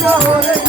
শহরে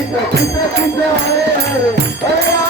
கிட்ட கிட்ட கிட்ட